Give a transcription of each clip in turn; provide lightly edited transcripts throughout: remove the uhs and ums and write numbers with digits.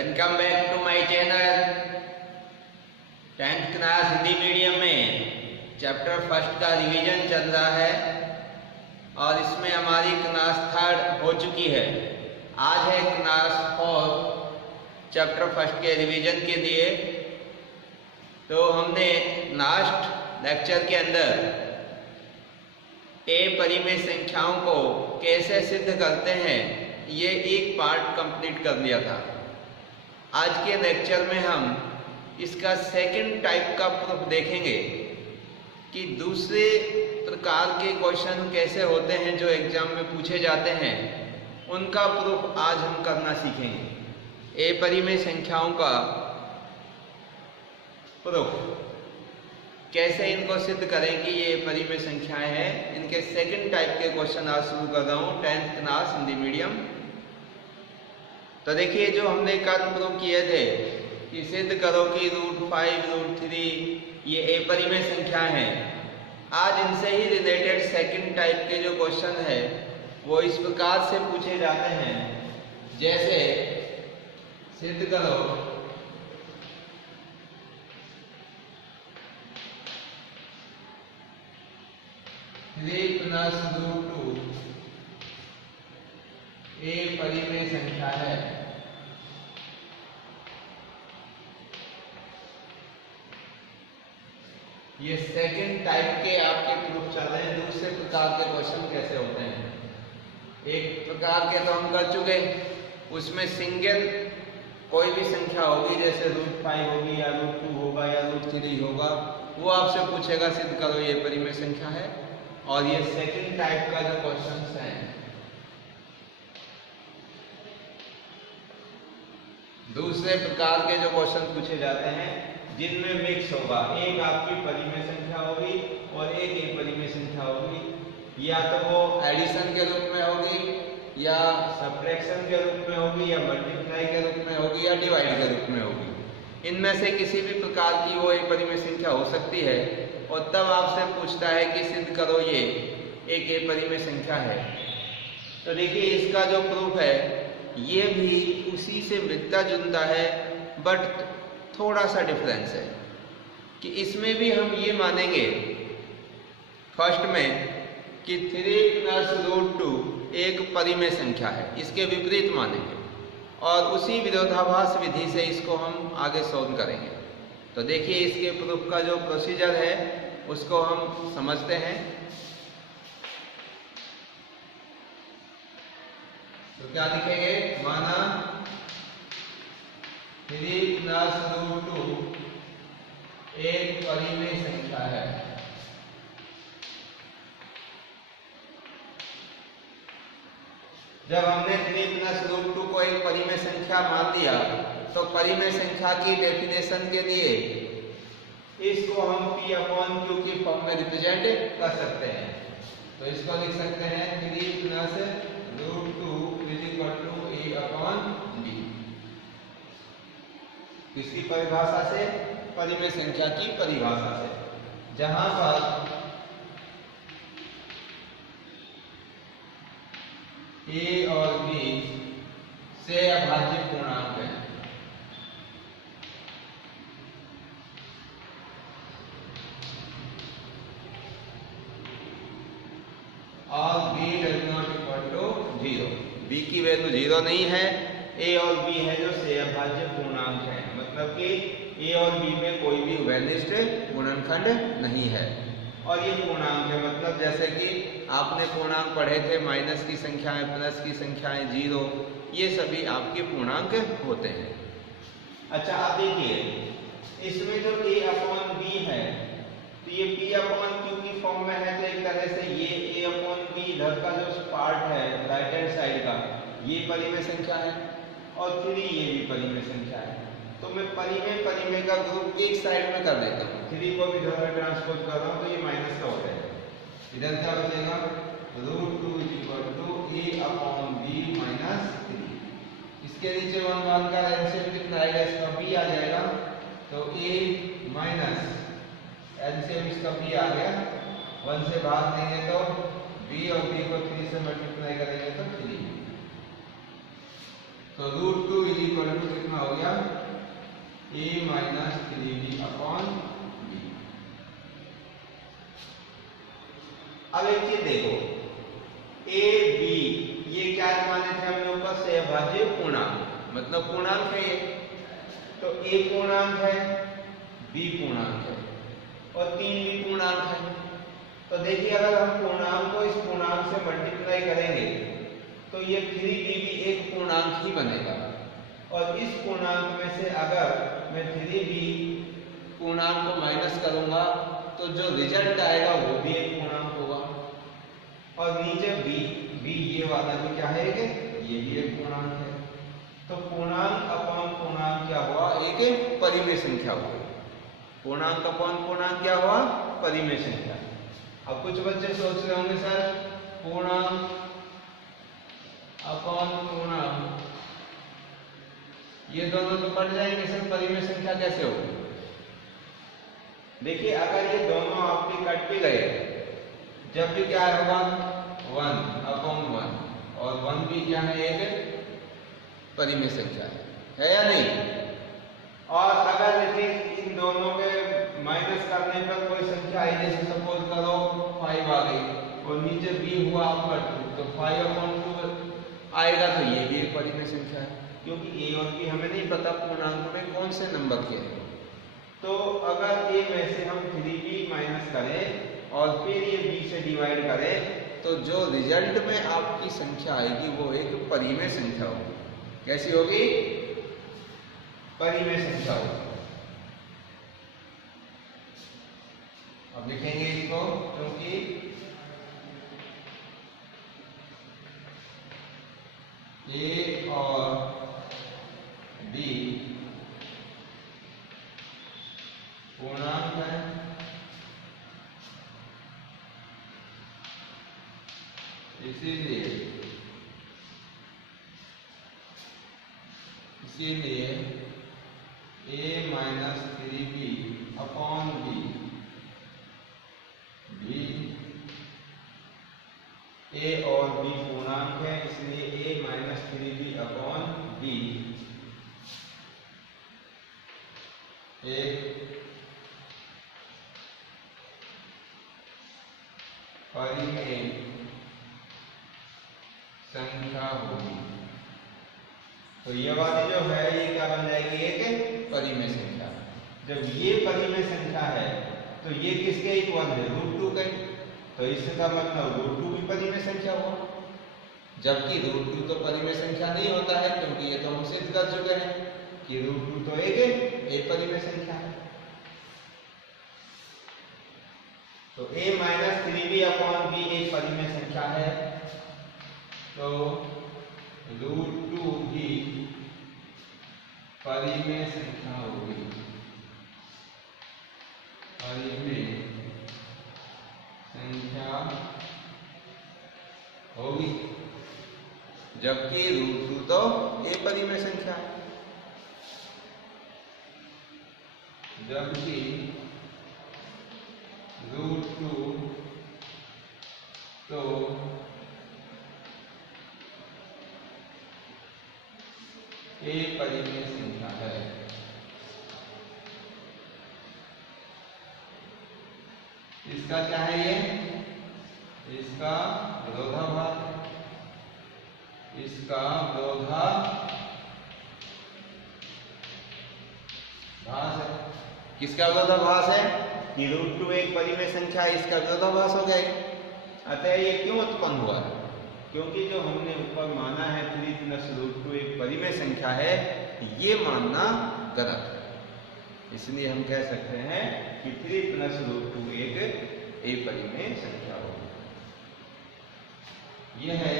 Welcome back to my channel. 10th class Hindi medium में chapter first का revision चल रहा है और इसमें हमारी क्लास थर्ड हो चुकी है। आज है क्लास फोर्थ चैप्टर फर्स्ट के रिवीजन के लिए। तो हमने लास्ट लेक्चर के अंदर ए परिमेय संख्याओं को कैसे सिद्ध करते हैं ये एक पार्ट कंप्लीट कर लिया था। आज के लेक्चर में हम इसका सेकंड टाइप का प्रूफ देखेंगे कि दूसरे प्रकार के क्वेश्चन कैसे होते हैं जो एग्जाम में पूछे जाते हैं, उनका प्रूफ आज हम करना सीखेंगे। ए परिमेय संख्याओं का प्रूफ कैसे इनको सिद्ध करें कि ये परिमेय संख्याएं हैं, इनके सेकंड टाइप के क्वेश्चन आज शुरू कर रहा हूँ 10th क्लास हिंदी मीडियम। तो देखिए, जो हमने कल प्रूव किए थे कि सिद्ध करो कि √5 √3 ये ए परिमेय संख्या हैं। आज इनसे ही रिलेटेड सेकंड टाइप के जो क्वेश्चन है वो इस प्रकार से पूछे जाते हैं, जैसे सिद्ध करो 3 + √2 ए परिमेय संख्या है। ये सेकंड टाइप के आपके प्रूफ चल रहे हैं। दूसरे प्रकार के क्वेश्चन कैसे होते हैं, एक प्रकार के तो हम कर चुके, उसमें सिंगल कोई भी संख्या होगी, जैसे √5 होगी या √2 होगा या √3 होगा, वो आपसे पूछेगा सिद्ध करो ये परिमेय संख्या है। और ये सेकंड टाइप का जो क्वेश्चन है, दूसरे प्रकार के जो क्वेश्चन पूछे जाते हैं जिनमें मिक्स होगा, एक आपकी परिमेय संख्या होगी और एक ए परिमेय संख्या होगी। या तो वो एडिशन के रूप में होगी या सब्ट्रैक्शन के रूप में होगी या मल्टीप्लाई के रूप में होगी या डिवाइड के रूप में होगी। इनमें से किसी भी प्रकार की वो एक परिमेय संख्या हो सकती है और तब आपसे पूछता है कि सिद्ध करो ये एक ए परिमेय संख्या है। तो देखिए, इसका जो प्रूफ है ये भी उसी से मिलता जुलता है, बट थोड़ा सा डिफरेंस है कि इसमें भी हम ये मानेंगे फर्स्ट में कि 3 + √2 एक परिमेय संख्या है, इसके विपरीत मानेंगे और उसी विरोधाभास विधि से इसको हम आगे सॉल्व करेंगे। तो देखिए, इसके प्रूफ का जो प्रोसीजर है उसको हम समझते हैं। तो क्या लिखेंगे, माना 3 + √2 एक परिमेय संख्या है। जब हमने 3 + √2 को एक परिमेय संख्या मान लिया तो परिमेय संख्या की डेफिनेशन के लिए इसको हम P/Q की फॉर्म में रिप्रेजेंट कर सकते हैं। तो इसको लिख सकते हैं 3 + √2 = A/B। किसकी परिभाषा से? परिमेय संख्या की परिभाषा से, जहां पर A और B से अभाज्य पूर्णांक है। और B ≠ 0, B की वैल्यू 0 नहीं है। A और B है जो सहअभाज्य पूर्णांक है, मतलब कि A और B में कोई भी उभयनिष्ठ गुणनखंड नहीं है। और ये पूर्णांक है, मतलब जैसे कि आपने पूर्णांक पढ़े थे, माइनस की संख्याएं, प्लस की संख्याएं, 0, ये सभी आपके पूर्णांक होते हैं। अच्छा, आप देखिए, इसमें जो A/B है तो ये P/Q की फॉर्म में है। तो एक तरह से ये A/B इधर का जो पार्ट है राइट हैंड साइड का, ये परिमेय संख्या है और 3 ये भी परिमेय संख्या है। तो मैं परिमेय का ग्रुप एक साइड में कर देता हूँ, 3 को भी इधर में ट्रांसपोज कर रहा हूँ, तो ये माइनस का हो जाएगा। इधर क्या बचेगा, √2 A/B - 3। इसके नीचे 1 का एलसीएम कितना आएगा, इसका B आ जाएगा। तो A माइनस एलसीएम इसका B आ गया, 1 से भाग देंगे तो B और B को 3 से मल्टीप्लाई करेंगे तो 3। तो √2 इज इक्वल टू कितना हो गया, a minus 3b upon b। अब एक चीज देखो, a b ये क्या माने थे हमने ऊपर से, अभाज्य पूर्णांक, मतलब पूर्णांक है ये, तो a पूर्णांक है, b पूर्णांक है और 3 भी पूर्णांक है। तो देखिए अगर हम पूर्णांक को इस पूर्णांक से मल्टीप्लाई करेंगे तो ये 3b भी एक पूर्णांक ही बनेगा, और इस पूर्णांक में से अगर मैं 3b पूर्णांक को माइनस करूंगा तो जो रिजल्ट आएगा वो भी एक पूर्णांक होगा, और नीचे b ये वाला भी क्या है, ये भी एक पूर्णांक है। तो पूर्णांक अपॉन पूर्णांक क्या हुआ, एक परिमेय संख्या हुआ। पूर्णांक अपॉन पूर्णांक क्या हुआ, परिमेय संख्या। अब कुछ बच्चे सोच रहे होंगे सर पूर्णांक अपॉन पूर्णांक ये दोनों तो कट जाएंगे सर, परिमेय संख्या कैसे होगी। देखिए अगर ये दोनों आपके कट भी गए, जब भी क्या होगा 1 अपॉन 1, और 1 भी क्या है, एक परिमेय संख्या है या नहीं। और अगर देखिए इन दोनों के माइनस करने पर कोई संख्या आई, जैसे सपोज करो 5 आ गई और नीचे b हुआ आपका 2, तो 5 अपॉन 2 आएगा, तो ये भी एक परिमेय संख्या है, क्योंकि a और b हमें नहीं पता पूर्णांक में कौन से नंबर के हैं। तो अगर a में से हम 3b माइनस करें और फिर ये b से डिवाइड करें, तो जो रिजल्ट में आपकी संख्या आएगी वो एक परिमेय संख्या होगी। कैसी होगी, परिमेय संख्या होगी। अब लिखेंगे इसको, क्योंकि a और b पूर्णांक है, इसीलिए a minus 3b upon b a और b पूर्णांक है, इसलिए a minus 3b upon b एक परिमेय संख्या होगी। तो ये वाली जो है ये क्या बन जाएगी, एक परिमेय संख्या। जब ये परिमेय संख्या है तो ये किसके इक्वल है, √2 के, तो इसका मतलब √2 भी परिमेय संख्या हुआ, जबकि √2 तो परिमेय संख्या नहीं होता है, क्योंकि ये तो हम सिद्ध कर चुके हैं कि √2 तो एक परिमेय संख्या है। तो a minus 3b upon b एक परिमेय संख्या है, तो √2 भी परिमेय संख्या होगी, परिमेय संख्या होगी, जबकि √2 तो एक परिमेय संख्या है, जबकि √2 तो एक परिमेय संख्या है। इसका क्या है, ये इसका विरोधाभास, इसका विरोधाभास है। किसका विरोधाभास है कि √2 एक परिमेय संख्या है, इसका विरोधाभास हो गया। अतः ये क्यों उत्पन्न हुआ, क्योंकि जो हमने ऊपर माना है 3 प्लस √2 एक परिमेय संख्या है, ये मानना गलत है। इसलिए हम कह सकते हैं कि 3 प्लस √2 एक परिमेय संख्या होगी। यह है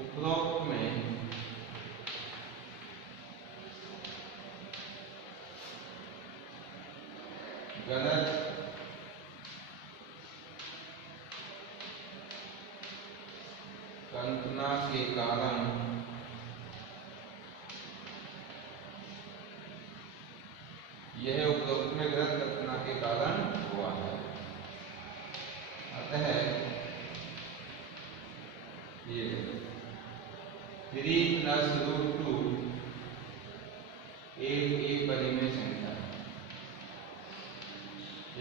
उपरोक्त में गलत कल्पना के कारण यह उपरोक्त में गलत कल्पना के कारण हुआ है। अतः ये 3 प्लस रूट 2 एक परिमेय संख्या,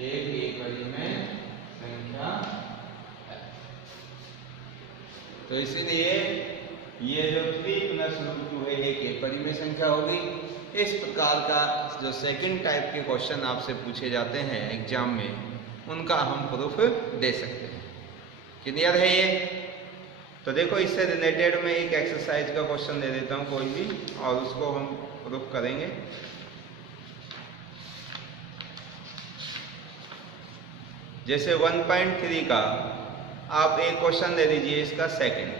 एक परिमेय संख्या है। तो इसीलिए ये जो 3 प्लस रूट 2 है एक परिमेय संख्या होगी। इस प्रकार का जो सेकंड टाइप के क्वेश्चन आपसे पूछे जाते हैं एग्जाम में, उनका हम प्रूफ दे सकते हैं। क्लियर है ये? तो देखो, इससे रिलेटेड मैं एक एक्सरसाइज का क्वेश्चन दे देता हूँ कोई भी, और उसको हम प्रूफ करेंगे। जैसे 1.3 का आप एक क्वेश्चन दे दीजिए, इसका सेकंड।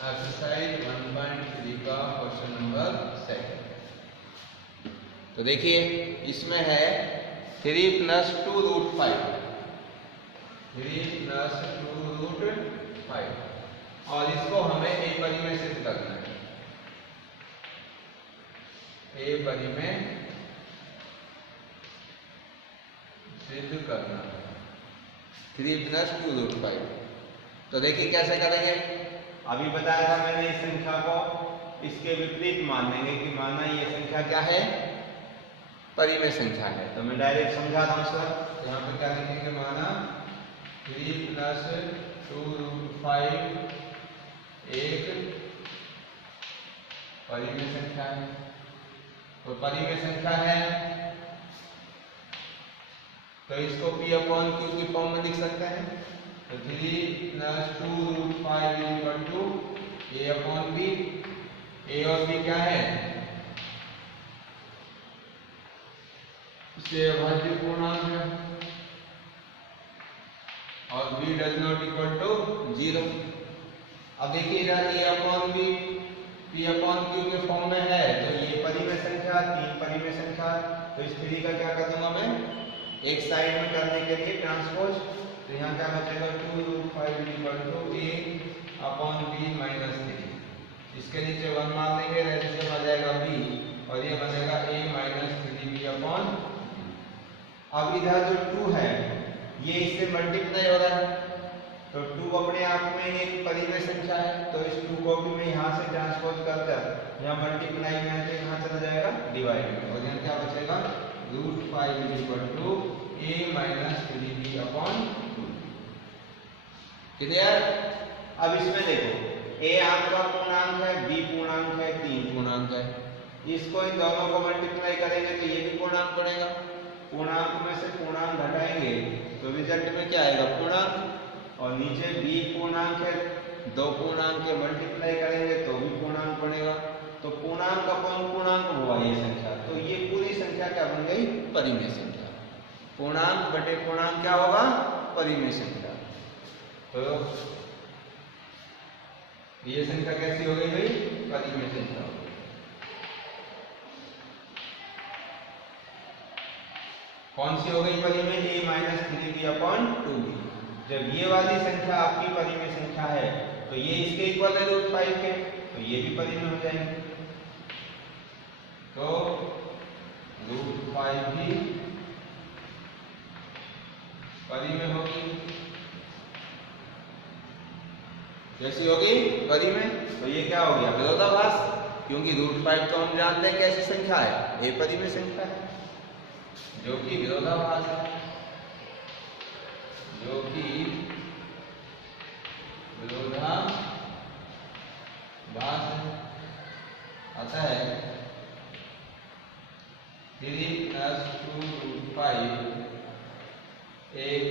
एक्सरसाइज 1.3 का क्वेश्चन नंबर सेकंड। तो देखिए, इसमें है 3 प्लस 2 रूट 5, 3 प्लस 2 रूट 5, और इसको हमें ए परिमेय सिद्ध करना है, ए परिमेय सिद्ध करना है, 3 प्लस 2 रूट 5। तो देखिए कैसे करेंगे। अभी बताया था मैंने, इस संख्या को इसके विपरीत मान लेंगे कि माना ये संख्या क्या है, परिमेय संख्या है। तो मैं डायरेक्ट समझा रहा हूं सर। यहाँ पे क्या लिखेंगे, माना 3 प्लस 2 रूट 5 एक परिमेय संख्या है। तो परिमेय संख्या है तो इसको P अपॉन Q की फॉर्म में लिख सकते हैं। तो 3 plus 2 root 5 equal to a upon b. A और बी क्या है, इससे अभाज्य पूर्णांक है, और b does not equal to 0। अब देखिए इधर a upon b p upon q के फॉर्म में है, तो ये परिमेय संख्या, 3 परिमेय संख्या। तो इस 3 का क्या कर दूंगा मैं, एक साइड में करने के लिए ट्रांसपोज। तो यहाँ क्या बचेगा, 2 root 5 equal to a upon b minus 3। इसके नीचे 1 मार देंगे, रेजिस्टेंस आ जाएगा बी, और ये बनेगा ए माइनस 3b अपॉन। अब इधर जो 2 है ये इससे मल्टीप्लाई हो रहा है, तो 2 अपने आप में एक परिमेय संख्या है। तो इस 2 को भी मैं यहाँ से ट्रांसपोज करकर यहाँ मल्टीप्लाई में है, तो यहाँ चला जाएगा डिवाइड में, और यहाँ क्या बचेगा, root 5 equal to a minus 3b upon 2। Clear? अब इसमें देखो, ए आपका पूर्णांक है, बी पूर्णांक है, 3 पूर्णांक है। इसको इन दोनों को मल्टीप्लाई करेंगे तो ये भी पूर्णांक बनेगा। पूर्णांक में से पूर्णांक घटाएंगे तो रिजल्ट में क्या आएगा, पूर्णांक। और नीचे बी पूर्णांक है, 2 पूर्णांक के मल्टीप्लाई करेंगे तो भी पूर्णांक बनेगा। तो पूर्णांक अपॉन पूर्णांक हुआ ये संख्या। तो ये पूरी संख्या क्या बन गई, परिमेय संख्या। पूर्णांक बटे पूर्णांक क्या होगा, परिमेय संख्या। तो ये संख्या कैसी हो गई भाई, परिमेय संख्या हो गई। कौन सी हो गई परिमेय, ए माइनस 3b अपॉन 2b। जब ये वाली संख्या आपकी परिमेय संख्या है तो ये इसके इक्वल है रूट 5 के, तो ये भी परिमेय हो जाएंगे। तो रूट 5 भी परिमेय होगी। कैसी होगी, परिमेय। तो ये क्या हो गया, विरोधाभास, क्योंकि रूट 5 तो हम जानते हैं कैसी संख्या है, ए परिमेय संख्या है, जो कि विरोधाभास है, जो कि विरोधाभास है। अतः 3 प्लस 2 रूट 5 एक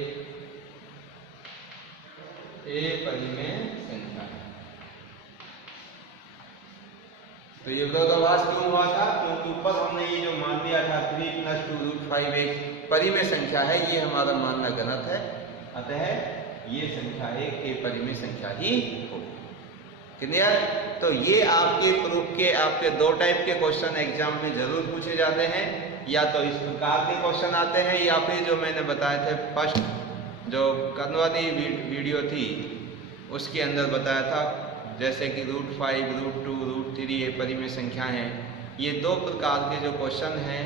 ए परिमेय संख्या है। तो ये विरोधाभास क्यों हुआ था, क्योंकि ऊपर हमने ये जो मान लिया था 3 प्लस 2 रूट 5 एक परिमेय संख्या है, ये हमारा मानना गलत है। अतः ये संख्या एक ए परिमेय संख्या ही होगी। क्लियर? तो ये आपके प्रूफ के आपके 2 टाइप के क्वेश्चन एग्जाम में जरूर पूछे जाते हैं, या तो इस प्रकार के क्वेश्चन आते हैं, या फिर जो मैंने बताए थे फर्स्ट जो कल वाली वीडियो थी उसके अंदर बताया था, जैसे कि √5, √2, √3 ये परिमेय संख्या हैं। ये दो प्रकार के जो क्वेश्चन हैं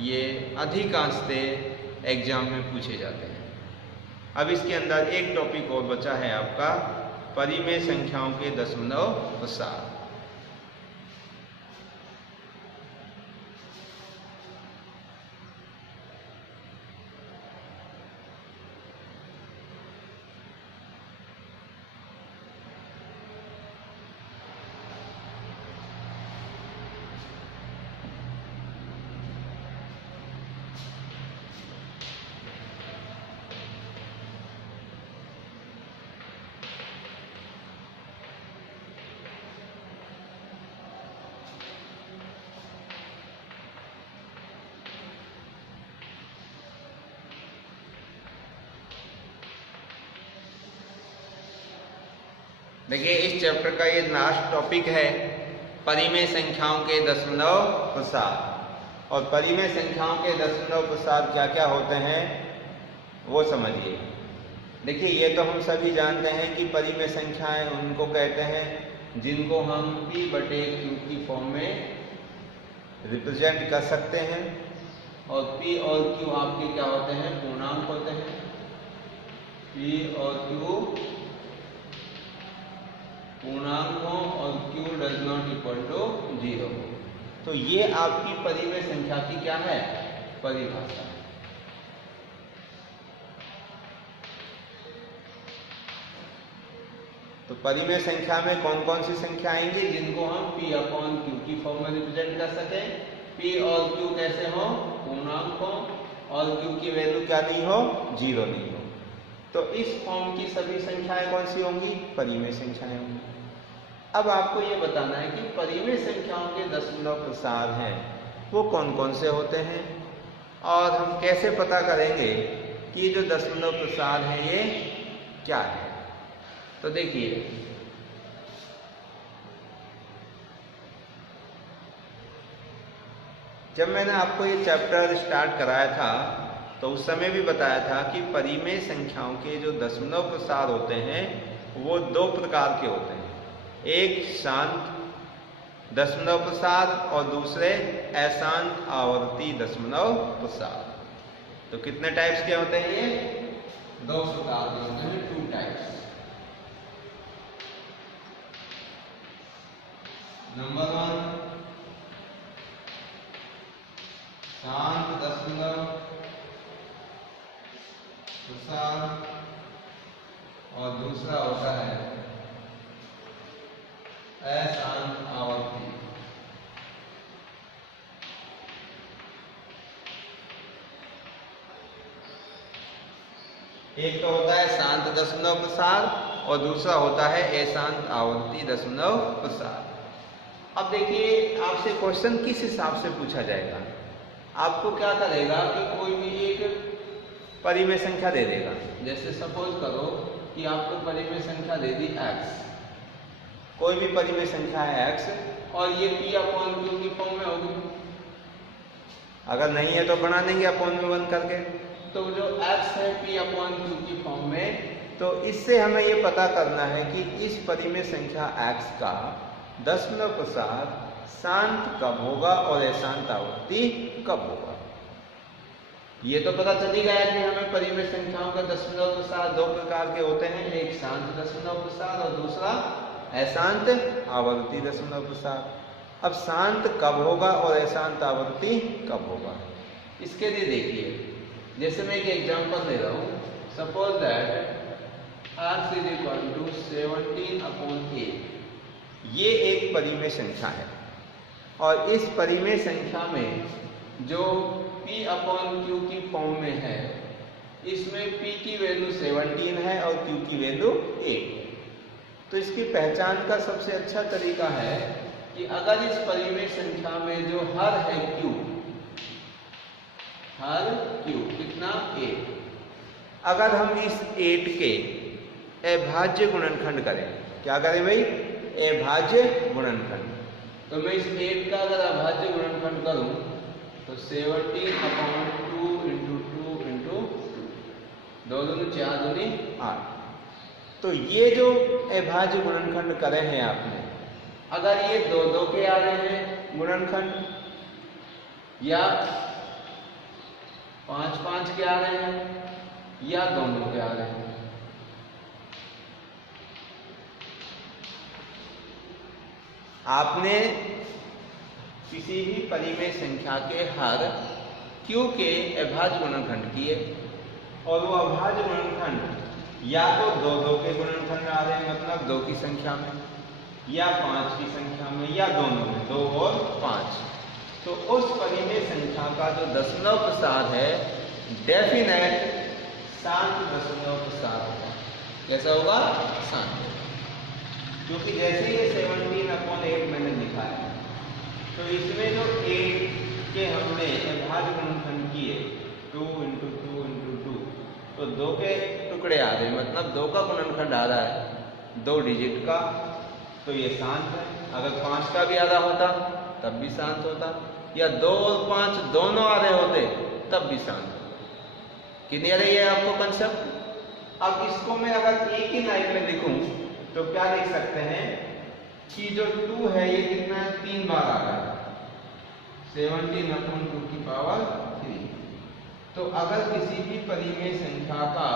ये अधिकांशतः एग्जाम में पूछे जाते हैं। अब इसके अंदर एक टॉपिक और बचा है आपका परिमेय संख्याओं के दशमलव प्रसार। देखिए इस चैप्टर का ये लास्ट टॉपिक है परिमेय संख्याओं के दशमलव प्रसार। और परिमेय संख्याओं के दशमलव प्रसार क्या क्या होते हैं वो समझिए। देखिए ये तो हम सभी जानते हैं कि परिमेय संख्याएं उनको कहते हैं जिनको हम p/q की फॉर्म में रिप्रेजेंट कर सकते हैं। और p और q आपके क्या होते हैं, पूर्णांक होते हैं। p और q पूर्णांक हो और q does not equal to 0। तो ये आपकी परिमेय संख्या की क्या है, परिभाषा। तो परिमेय संख्या में कौन कौन सी संख्या आएंगी जिनको हम p/q की फॉर्म में रिप्रेजेंट कर सकें। p और q कैसे हो, पूर्णांक हो और q की वैल्यू क्या नहीं हो, 0 नहीं हो। तो इस फॉर्म की सभी संख्याएं कौन सी होंगी, परिमेय संख्याएं होंगी। अब आपको ये बताना है कि परिमेय संख्याओं के दशमलव प्रसार हैं वो कौन कौन से होते हैं और हम कैसे पता करेंगे कि जो दशमलव प्रसार है ये क्या है। तो देखिए जब मैंने आपको ये चैप्टर स्टार्ट कराया था तो उस समय भी बताया था कि परिमेय संख्याओं के जो दशमलव प्रसार होते हैं वो दो प्रकार के होते हैं, एक शांत दशमलव प्रसार और दूसरे अशांत आवर्ती दशमलव प्रसार। तो कितने टाइप्स के होते हैं ये, दो प्रकार के होते हैं, 2 टाइप्स। नंबर 1 शांत दशमलव प्रसार और दूसरा होता है अशांत आवर्ती। एक तो होता है शांत दशमलव प्रसार और दूसरा होता है अशांत आवर्ती दशमलव प्रसार। अब देखिए आपसे क्वेश्चन किस हिसाब से पूछा जाएगा। आपको क्या करेगा कि कोई भी एक परिमेय संख्या दे देगा। जैसे सपोज करो कि आपको परिमेय संख्या दे दी x, कोई भी परिमेय संख्या है x और ये p/q की फॉर्म में होगी। अगर नहीं है तो बना देंगे अपॉन में 1 करके। तो जो x है p/q की फॉर्म में, तो इससे हमें ये पता करना है कि इस परिमेय संख्या x का दशमलव प्रसार शांत कब होगा और अशांत आवर्ती कब होगा। ये तो पता चल ही गया कि हमें परिमेय संख्याओं का दशमलव प्रसार दो प्रकार के होते हैं, एक शांत दशमलव प्रसार और दूसरा अशांत आवर्ती दशमलव प्रसार। अब शांत कब होगा और अशांत आवर्ती कब होगा, इसके लिए देखिए जैसे मैं एक एग्जांपल दे रहा हूँ। सपोज दैट x = 17/8, ये एक परिमेय संख्या है और इस परिमेय संख्या में जो p/q की फॉर्म में है इसमें p की वैल्यू 17 है और q की वैल्यू 1। तो इसकी पहचान का सबसे अच्छा तरीका है कि अगर इस परिमेय संख्या में जो हर है q, हर q कितना 8, अगर हम इस 8 के अभाज्य गुणनखंड करें, क्या करें भाई, अभाज्य गुणनखंड। तो मैं इस 8 का अगर अभाज्य गुणनखंड करूं तो 17/2 × 2 × 2 × 2, 2 दूनी 4 दूनी 8। तो ये जो अभाज्य गुणनखंड करे हैं आपने, अगर ये 2-2 के आ रहे हैं गुणनखंड या 5-5 के आ रहे हैं या दोनों के आ रहे हैं, आपने किसी भी परिमेय संख्या के हर Q के अभाज्य गुणनखंड किए और वो अभाज्य गुणनखंड या तो 2-2 के गुणनखंड आ रहे हैं, मतलब 2 की संख्या में, या 5 की संख्या में, या दोनों में 2 और 5, तो उस परिमेय संख्या का जो दशमलव प्रसार है डेफिनेट शांत दशमलव प्रसार होगा। कैसा होगा? शांत। क्योंकि जैसे ये 17/8 मैंने लिखा है, तो इसमें जो 8 के हमने अभाज्य गुणनखंड किए 2 × 2 × 2, तो 2 के टुकड़े आ रहे हैं, मतलब 2 का गुणनखंड आ रहा है 2 डिजिट का, तो ये शांत है। अगर 5 का भी आ रहा होता तब भी शांत होता, या 2 और 5 दोनों आ रहे होते तब भी शांत होता। क्लियर है ये आपको कंसेप्ट? अब इसको मैं अगर एक ही लाइन में लिखूं तो क्या लिख सकते हैं कि जो 2 है ये कितना है, 3 बार आ रहा है, 17/2⁵। तो अगर किसी भी परिमेय संख्या का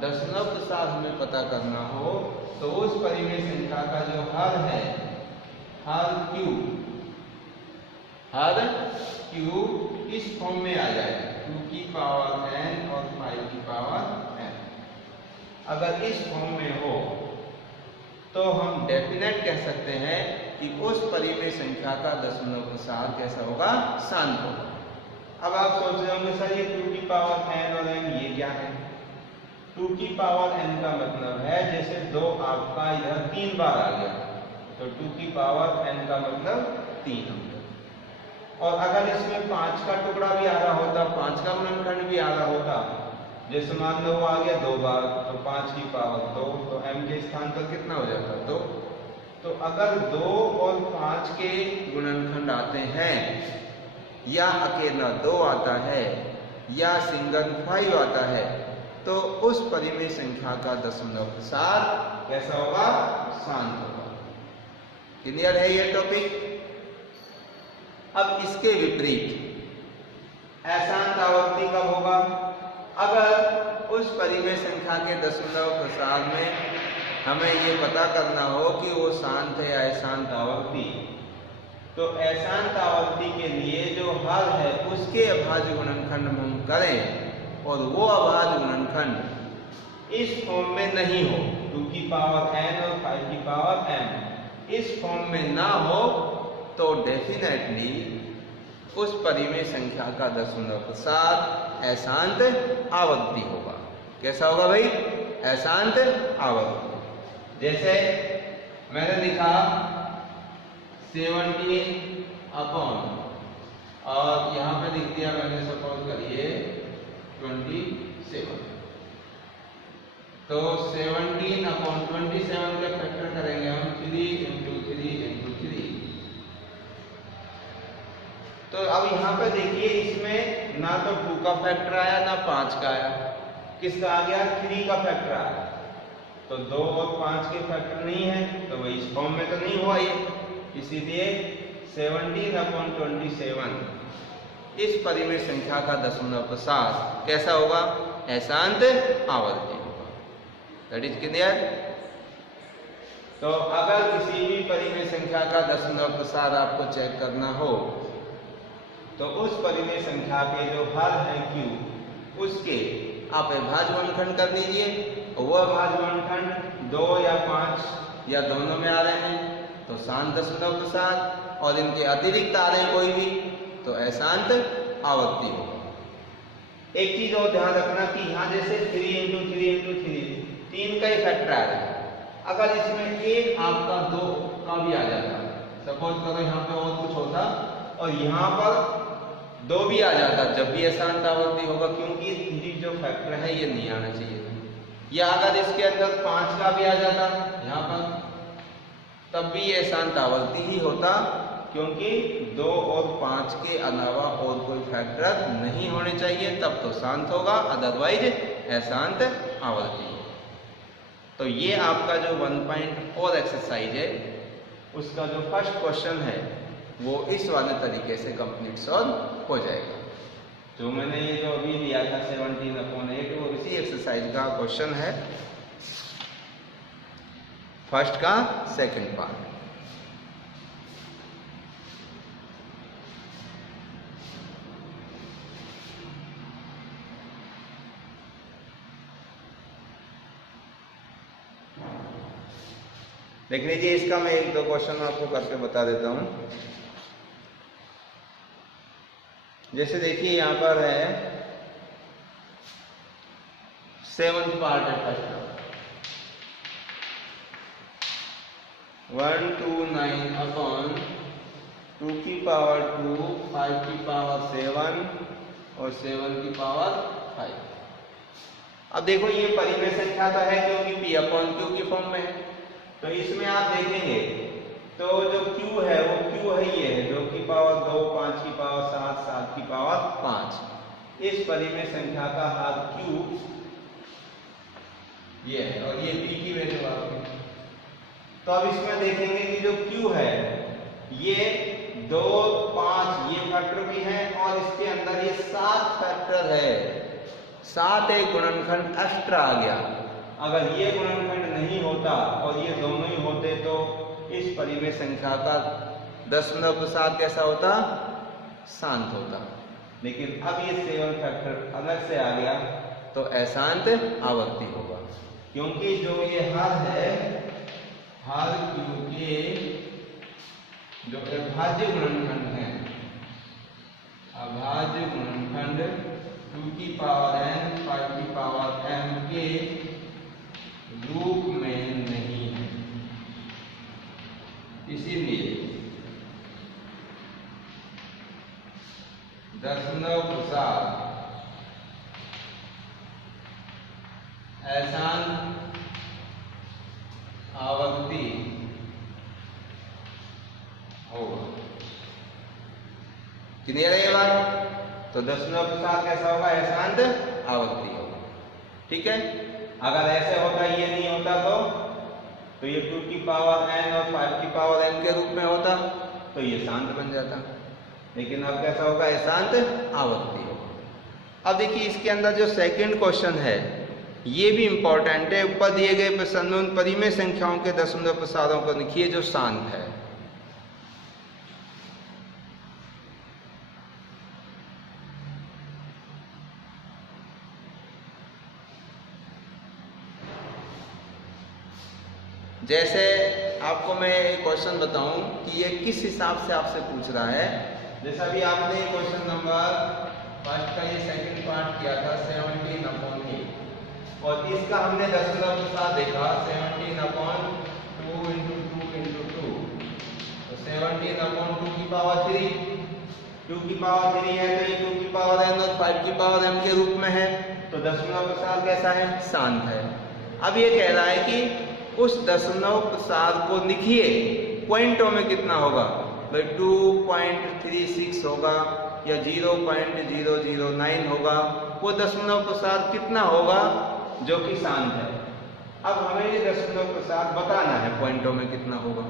दशमलव प्रसार हमें पता करना हो तो उस परिमेय संख्या का जो हर है, हर Q इस फॉर्म में आ जाएगा 2n और 5n। अगर इस फॉर्म में हो तो हम डेफिनेट कह सकते हैं कि उस परिमेय संख्या का दशमलव प्रसार कैसा होगा? शांत होगा। अब आप सोच रहे होंगे सर ये 2n और n ये क्या है? 2n का मतलब है जैसे 2 आपका इधर 3 बार आ गया तो 2n का मतलब 3 हो गया। और अगर इसमें 5 का टुकड़ा भी आ रहा होता, 5 का गुणनखंड भी आ रहा होता, जैसे मान लो आ गया 2 बार तो 5 की पावर 2, तो m के स्थान पर कितना हो जाता? 2। तो अगर 2 और 5 के गुणनखंड आते हैं, या अकेला 2 आता है, या सिंगल 5 आता है, तो उस परिमेय संख्या का दशमलव प्रसार कैसा होगा? शांत होगा। क्लियर है ये टॉपिक? अब इसके विपरीत अशांत आवर्ती कब होगा? अगर उस परिमेय संख्या के दशमलव प्रसार में हमें ये पता करना हो कि वो शांत है या अशांत आवर्ती, तो अशांत आवर्ती के लिए जो हर है उसके अभाज्य गुणनखंड हम करें और वो अभाज्य गुणनखंड इस फॉर्म में नहीं हो, 2n और 5m इस फॉर्म में ना हो, तो डेफिनेटली उस परिमेय संख्या का दशमलव प्रसार अशांत आवर्ती होगा। कैसा होगा भाई? अशांत आवर्ती। जैसे मैंने लिखा 17 और यहाँ पे लिख दिया मैंने सपोज करिए 27, तो 17/27 का फैक्टर करेंगे हम 3 × 3 × 3। तो अब यहाँ पे देखिए इसमें ना तो 2 का फैक्टर आया ना 5 का आया, किसका आ गया? 3 का फैक्टर आया। तो 2 और 5 के फैक्टर नहीं है तो वही इस फॉर्म में तो नहीं हुआ ये, इसीलिए 17/27 इस परिमेय संख्या का दशमलव प्रसार कैसा होगा? अशांत आवर्ती होगा। That is clear? तो अगर किसी भी परिमेय संख्या का दशमलव प्रसार आपको चेक करना हो तो उस परिमेय संख्या के जो हर है Q उसके आप अभाज्य गुणनखंड कर दीजिए, और वो अभाज्य गुणनखंड 2 या 5 या दोनों में आ रहे हैं तो शांत दशमलव प्रसार, और इनके अतिरिक्त आ रहे हैं कोई भी तो अशांत आवर्ती होगा। एक चीज और ध्यान रखना कि यहाँ जैसे 3 × 3 × 3 का ही फैक्टर आ रहा है, अगर इसमें एक आपका 2 का भी आ जाता, सपोज करो यहाँ पे और कुछ होता और यहाँ पर 2 भी आ जाता, जब भी अशांत आवर्ती होगा, क्योंकि 3 जो फैक्टर है ये नहीं आना चाहिए। या अगर इसके अंदर 5 का भी आ जाता यहाँ पर, तब भी ये अशांत आवर्ती ही होता, क्योंकि 2 और 5 के अलावा और कोई फैक्टर नहीं होने चाहिए, तब तो शांत होगा, अदरवाइज अशांत आवर्ती होगा। तो ये आपका जो 1.4 एक्सरसाइज है उसका जो फर्स्ट क्वेश्चन है वो इस वाले तरीके से कंप्लीट सॉल्व हो जाएगा। जो मैंने ये जो अभी लिया था 17/8 वो इसी एक्सरसाइज का क्वेश्चन है, फर्स्ट का सेकंड पार्ट। देख लीजिए, इसका मैं 1-2 क्वेश्चन आपको करके बता देता हूं। जैसे देखिए यहाँ पर है 7th पार्ट है फर्स्ट 129 अपॉन 2 की पावर 2, 5 की पावर 7 और 7 की पावर 5। अब देखो ये परिमेय संख्या तो है क्योंकि P अपॉन Q की फॉर्म में है, तो इसमें आप देखेंगे तो जो Q है वो Q है, ये है 2 की पावर 2, 5 की पावर 7, 7 की पावर 5। इस परिमेय संख्या का हर Q ये है और ये P की वैल्यू आ गई। तो अब इसमें देखेंगे कि जो Q है ये 2, 5 ये फैक्टर भी है और इसके अंदर ये 7 फैक्टर है, 7 एक गुणनखंड एक्स्ट्रा आ गया। अगर ये गुणनखंड नहीं होता और ये दोनों ही होते तो इस परिमेय संख्या का दशमलव प्रसाद कैसा होता, शांत होता। लेकिन अब ये 7 फैक्टर अलग से आ गया तो अशांत आवर्ती होगा, क्योंकि जो ये हर है हर Q के जो अभाज्य गुणनखंड है, अभाज्य गुणनखंड 2 की पावर n, 5 की पावर m के रूप में नहीं है। इसीलिए दशमलव प्रसाद अशांत आवर्ती होगा। क्लियर है ये बात? तो दशमलव प्रसाद कैसा होगा, अशांत आवर्ती होगा। ठीक है, अगर ऐसे होता ये नहीं होता तो ये 2 की पावर n और 5 की पावर n के रूप में होता तो ये शांत बन जाता, लेकिन अब कैसा होगा, अशांत आवर्ती होगा। अब देखिए इसके अंदर जो सेकंड क्वेश्चन है ये भी इंपॉर्टेंट है। ऊपर दिए गए प्रश्न में उन परिमेय संख्याओं के दशमलव प्रसादों को लिखिए जो शांत है। जैसे आपको मैं एक क्वेश्चन बताऊं कि ये किस हिसाब से आपसे पूछ रहा है। जैसा भी आपने क्वेश्चन नंबर फर्स्ट का ये सेकंड पार्ट किया था 17/8 और इसका हमने दशमलव प्रसाद देखा 17/2 × 2 × 2, तो 17/2 की पावर 3, 2 की पावर 3 है तो ये 2 की पावर n और 5 की पावर m के रूप में है, तो दशमलव प्रसाद कैसा है, शांत है। अब ये कह रहा है कि उस दशमलव प्रसाद को लिखिए पॉइंटों में कितना होगा, भाई 2.36 होगा या 0.009 होगा, वो दशमलव प्रसाद कितना होगा जो कि शांत है। अब हमें ये दशमलव प्रसाद बताना है पॉइंटों में कितना होगा।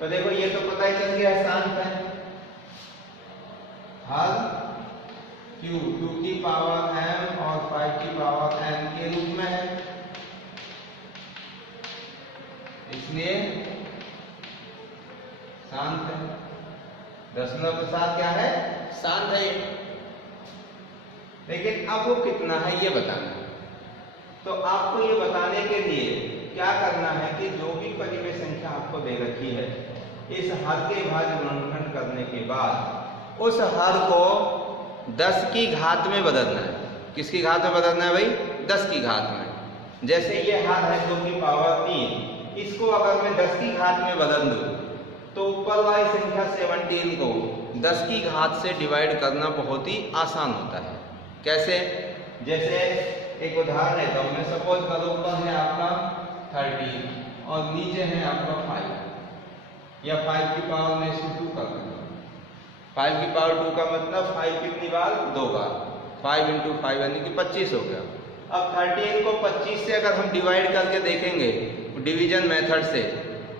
तो देखो ये तो पता ही चल गया शांत है, हर Q 2 की पावर m और 5 की पावर n के रूप में है, इसलिए शांत है। दशमलव प्रसाद क्या है, शांत है। लेकिन अब वो कितना है ये बताना है। तो आपको ये बताने के लिए क्या करना है कि जो भी परिमेय संख्या आपको दे रखी है इस हर के भाज्य गुणनखंड करने के बाद उस हर को 10 की घात में बदलना है। किसकी घात में बदलना है भाई, 10 की घात में। जैसे ये हर है 2 की पावर 3, इसको अगर मैं 10 की घात में बदल दूं तो ऊपर वाली संख्या 17 को 10 की घात से डिवाइड करना बहुत ही आसान होता है। कैसे, जैसे एक उदाहरण लेता हूं मैं, सपोज करो ऊपर है आपका 13 और नीचे है आपका 5, या 5 की पावर में से 2 कर देंगे। 5 की पावर 2 का मतलब 5 कितनी बार? 2 बार। 5 इंटू 5 यानी कि 25 हो गया। अब 13 को 25 से अगर हम डिवाइड करके देखेंगे डिवीजन मेथड से,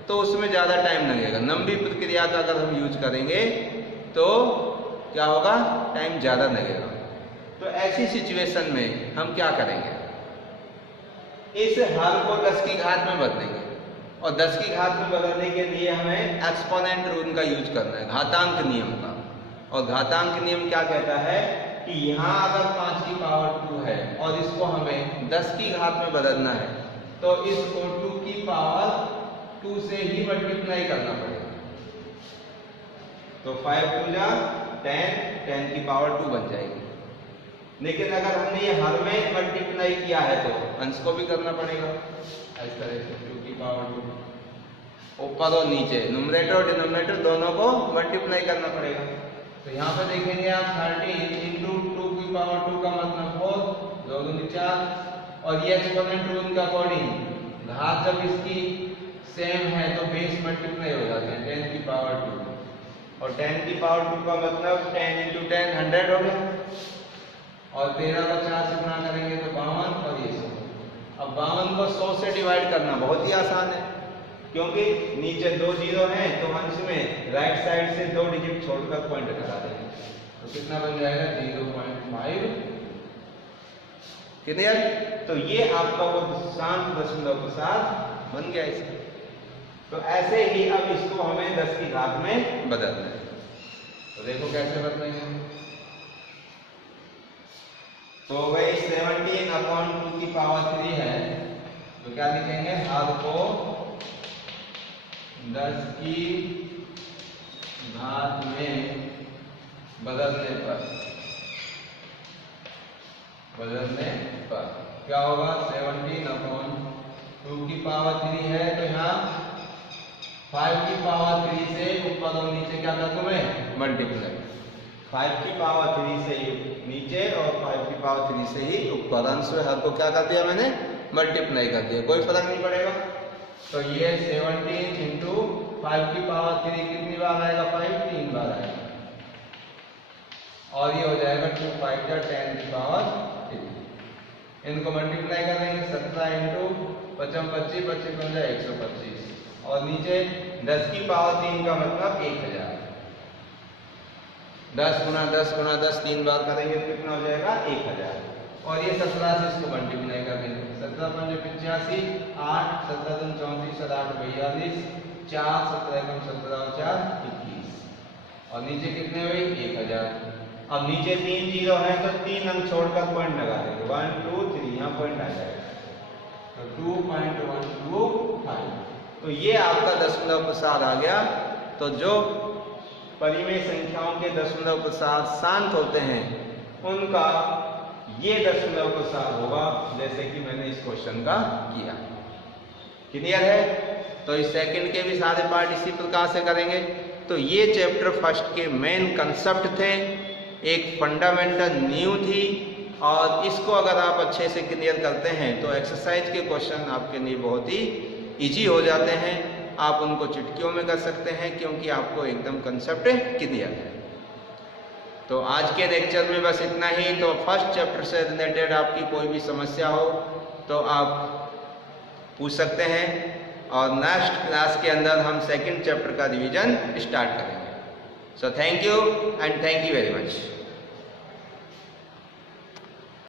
तो उसमें ज़्यादा टाइम लगेगा। लंबी प्रक्रिया का अगर हम यूज करेंगे तो क्या होगा? टाइम ज़्यादा लगेगा। तो ऐसी सिचुएशन में हम क्या करेंगे? इस हल को 10 की घात में बदलेंगे, और 10 की घात में बदलने के लिए हमें एक्सपोनेंट रूल का यूज करना है, घातांक नियम का। और घातांक नियम क्या कहता है कि यहाँ अगर 5 की पावर 2 है और इसको हमें 10 की घात में बदलना है, तो इसको 2 की पावर 2 से ही मल्टीप्लाई करना पड़ेगा। तो 5 2 जा 10, 10 की पावर 2 बन जाएगी। लेकिन अगर हमने ये हर में मल्टीप्लाई किया है तो अंश को भी करना पड़ेगा इस तरह से, 2 की पावर 2 ऊपर और नीचे, न्यूमरेटर और डिनोमिनेटर दोनों को मल्टीप्लाई करना पड़ेगा। तो यहाँ पे देखेंगे आप 13 इंटू 2 की पावर 2 का मतलब 4, 2 दूनी 4, और ये एक्सपोनेंट रूल के अकॉर्डिंग घात जब इसकी सेम है तो बेस मल्टीप्लाई हो जाते हैं, 10 की पावर 2, और 10 की पावर 2 का मतलब 10 इंटू 10 100 हो गया, और 13 को 4 से गुणा करेंगे तो 52, और ये 100। अब 52 को 100 से डिवाइड करना बहुत ही आसान है, क्योंकि नीचे 2 जीरो हैं तो अंश में राइट साइड से 2 डिजिट छोड़कर पॉइंट हटा देंगे, तो कितना बन जाएगा? 0.5। क्लियर? तो ये आपका वो शांत दशमलव के साथ बन गया इसका। तो ऐसे ही अब इसको हमें 10 की घात में बदलना है। तो देखो कैसे बदलेंगे। तो वही 17/2 की पावर 3 है, तो क्या लिखेंगे? हर को 10 की घात में बदलने पर क्या होगा? 17/2 की पावर 3 है, तो यहाँ 5 की पावर 3 से ऊपर और नीचे क्या कर दूं मैं? मल्टीप्लाई। 5 की पावर 3 से नीचे और 5 की पावर 3 से ही ऊपर, अंश में हर को क्या कर दिया मैंने? मल्टीप्लाई कर दिया, कोई फर्क नहीं पड़ेगा। तो ये 17 इंटू 5 की पावर 3 कितनी बार आएगा? 5 3 बार आएगा, और ये हो जाएगा 2 5 जा 10 की पावर 3। इनको मल्टीप्लाई कर देंगे, 17 इंटू 55 25 25 बन जाए 125, और नीचे 10 की पावर 3 का मतलब 1000। 10 गुना 10 गुना 10 3 बार करेंगे तो कितना हो जाएगा? 1000। और ये 17 से इसको मल्टीप्लाई कर देंगे, 17 पंजे 85, 8 17 दूनी 34, 7 8 42, 4 17 कम 17 और 4 21, और नीचे कितने हुए? 1000। अब नीचे 3 जीरो है तो 3 अंक छोड़कर पॉइंट लगा देंगे, 1 2 3, यहाँ पॉइंट आ जाएगा, तो 2.125। तो ये आपका दशमलव प्रसाद आ गया। तो जो परिमेय संख्याओं के दशमलव प्रसाद शांत होते हैं उनका ये दशमलव प्रसाद होगा, जैसे कि मैंने इस क्वेश्चन का किया। क्लियर है? तो इस सेकंड के भी सारे पार्ट इसी प्रकार से करेंगे। तो ये चैप्टर फर्स्ट के मेन कंसेप्ट थे, एक फंडामेंटल न्यू थी, और इसको अगर आप अच्छे से क्लियर करते हैं तो एक्सरसाइज के क्वेश्चन आपके लिए बहुत ही इजी हो जाते हैं। आप उनको चुटकियों में कर सकते हैं क्योंकि आपको एकदम कंसेप्ट क्लियर है। तो आज के लेक्चर में बस इतना ही। तो फर्स्ट चैप्टर से रिलेटेड आपकी कोई भी समस्या हो तो आप पूछ सकते हैं, और नेक्स्ट क्लास के अंदर हम सेकंड चैप्टर का रिवीजन स्टार्ट करेंगे। So thank you and thank you very much.